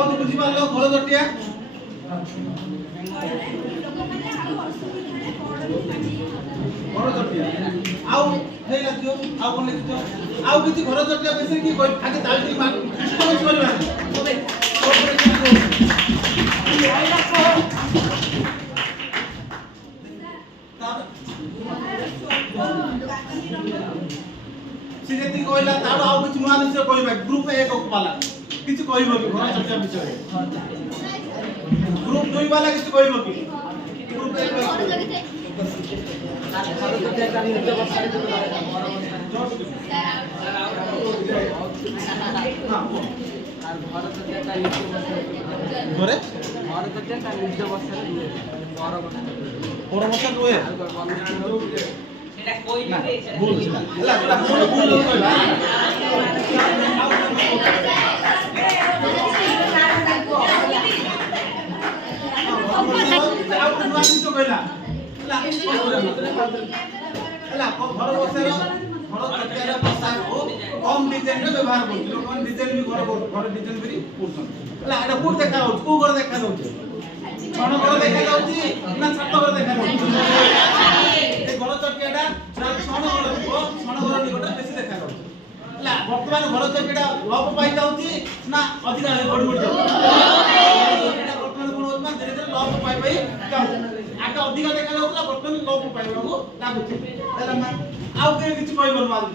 कहू बुझी पालो घर जटिया घर जटिया आउ हे लागियो आउ कोन लिखितो आउ किछि घर जटिया बेसे की कोइ आगे तालटी मान डिस्कस करबा ओबे सिजेति कोइला ताडो आउ किछि नुवा दिस कोइबा ग्रुप 1 वाला किछि कोइबो कि घर जटिया विषय ग्रुप 2 वाला किछि कोइबो कि ग्रुप 1 वाला घर जटिया का निर्देश बसारे तो ঘরে ঘরে তো একটা নির্দিষ্ট বছরে বড় বছর রয়ে সেটা কই দিবে ভুল না এটা ভুল ভুল কইলা আপনি মানি তো কইলা ହେଲା ଘର ବସାର ଘର ତକିଆର ବସାକୁ କମ ଡିଜାଇନ ରେ ବ୍ୟବହାର କରୁଛି ଲୋକମାନେ ଡିଜାଇନ ବି ଘର ଡିଜାଇନ କରି କରୁଛନ୍ତି ହେଲା ଏଟା କୋଉ ଦେଖା ଯାଉଛି କୋଉ ଘର ଦେଖା ଯାଉଛି ଛଣ ଘର ଦେଖା ଯାଉଛି ନା ଛାତ ଘର ଦେଖା ଯାଉଛି ଏ ଘର ତକିଆଟା ଛଣ ଘର ଥିବ ଛଣ ଘର ନିକଟରେ ବେଶୀ ଦେଖା ଯାଉଛି ହେଲା ବର୍ତ୍ତମାନ ଘର ତକିଆଟା ଲୋପ ପାଇ ଯାଉଛି ନା ଅଧିକା ବଢି ବଢି ଯାଉଛି ଏଟା ବର୍ତ୍ତମାନ କଣ ହଉଛି ନା ଧୀରେ ଧୀରେ ଲୋପ ପାଇ ଯାଉଛି आगे अधिक देखा जाउला बर्तन लोप पाइबाबू लागुଛି ହେଲା ମା ଆଉ କିଛି କହିबनु आज